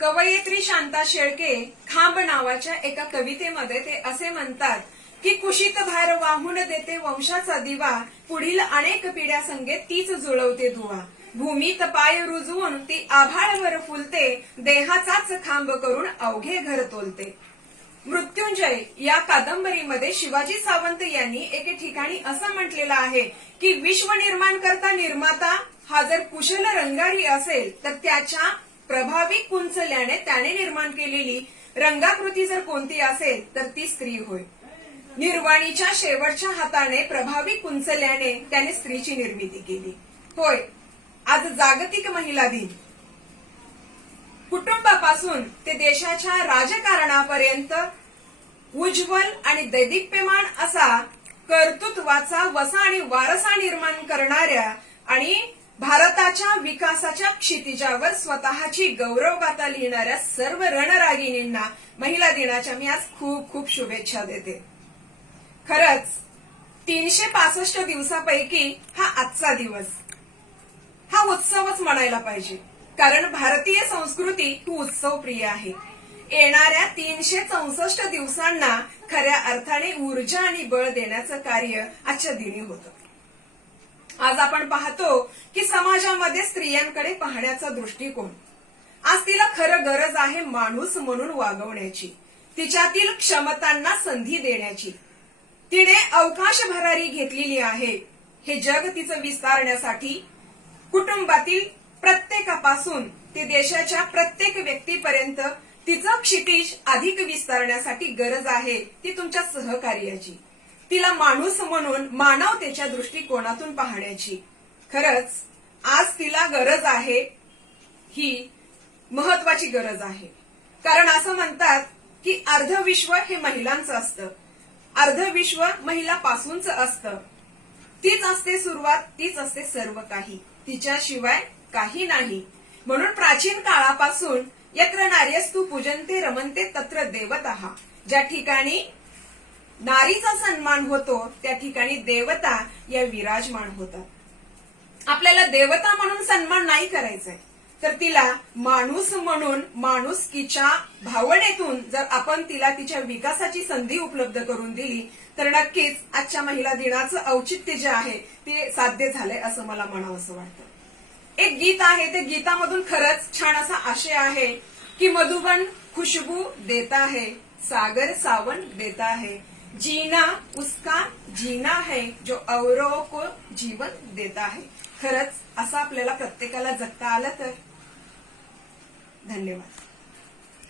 कवयित्री शांता शेळके खांब नावाच्या एका कवितेमध्ये ते असे म्हणतात की कुशीत भार वाहून देते वंशाचा दिवा पुढील अनेक पिढ्या संगे तीच जुळवते दुवा भूमीत पाय रुजवून ती आभाळवर फुलते देहाचाच खांब करून अवघे घर तोलते. मृत्युंजय या कादंबरीमध्ये शिवाजी सावंत यांनी एके ठिकाणी असं म्हटलेलं आहे की विश्व निर्माण करता निर्माता हा जर कुशल रंगारी असेल तर त्याच्या प्रभावी कुंचल्याने त्याने निर्माण केलेली रंगाकृती जर कोणती असेल तर ती स्त्री होय. निर्वाणीच्या शेवटच्या हाताने प्रभावी कुंचल्याने त्याने स्त्रीची निर्मिती केली. होय आज जागतिक महिला दिन. कुटुंबापासून ते देशाच्या राजकारणापर्यंत उज्ज्वल आणि दैदिप्यमान असा कर्तृत्वाचा वसा आणि वारसा निर्माण करणाऱ्या आणि भारताच्या विकासाच्या क्षितिजावर स्वतःची गौरवगाथा लिहिणाऱ्या सर्व रणरागिणींना महिला दिनाच्या मी आज खूप खूप शुभेच्छा देते. खरंच तीनशे पासष्ट दिवसापैकी हा आजचा दिवस. हा उत्सवच म्हणायला पाहिजे. कारण भारतीय संस्कृती ही उत्सवप्रिय आहे. येणाऱ्या तीनशे चौसष्ट दिवसांना खऱ्या अर्थाने ऊर्जा आणि बळ देण्याचं कार्य आजच्या दिनी होतं. आज आपण पाहतो की समाजामध्ये स्त्रियांकडे पाहण्याचा दृष्टिकोन. आज तिला खरं गरज आहे माणूस म्हणून वागवण्याची तिच्यातील क्षमतांना संधी देण्याची. तिने अवकाश भरारी घेतलेली आहे. हे जग तिचं विस्तारण्यासाठी कुटुंबातील प्रत्येकापासून ते देशाच्या प्रत्येक व्यक्तीपर्यंत तिचं क्षितिज अधिक विस्तारण्यासाठी गरज आहे ती तुमच्या सहकार्याची. तिला माणूस म्हणून मानवतेच्या दृष्टिकोनातून पाहण्याची. खरंच आज तिला गरज आहे ही महत्वाची गरज आहे. कारण असं म्हणतात की अर्धविश्व हे महिलांचं असतं. अर्धविश्व महिलापासूनच असतं. तीच असते सुरुवात तीच असते सर्व काही. तिच्याशिवाय काही नाही. म्हणून प्राचीन काळापासून यत्र नार्यस्तु पूजनते रमनते तत्र देवत. ज्या ठिकाणी नारीचा सन्मान होतो त्या ठिकाणी देवता या विराजमान होतात. आपल्याला देवता म्हणून सन्मान नाही करायचाय. तर तिला माणूस म्हणून माणुसकीच्या भावनेतून जर आपण तिला तिच्या विकासाची संधी उपलब्ध करून दिली तर नक्कीच आजच्या महिला दिनाचं औचित्य जे आहे ते साध्य झालंय असं मला म्हणावं असं वाटतं. एक गीत आहे ते गीतामधून खरंच छान असा आशय आहे की मधुबन खुशबू देता है सागर सावन देता है जीना उसका जीना है जो औरों को जीवन देता है. खरंच असं आपल्याला प्रत्येकाला जगता आलं तर. धन्यवाद.